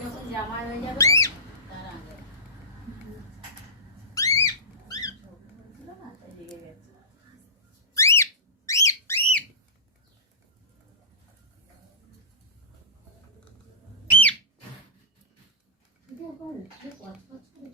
যখন জামা হয়ে যাবে তার আগে লেগে গেছে। কচ কচ করে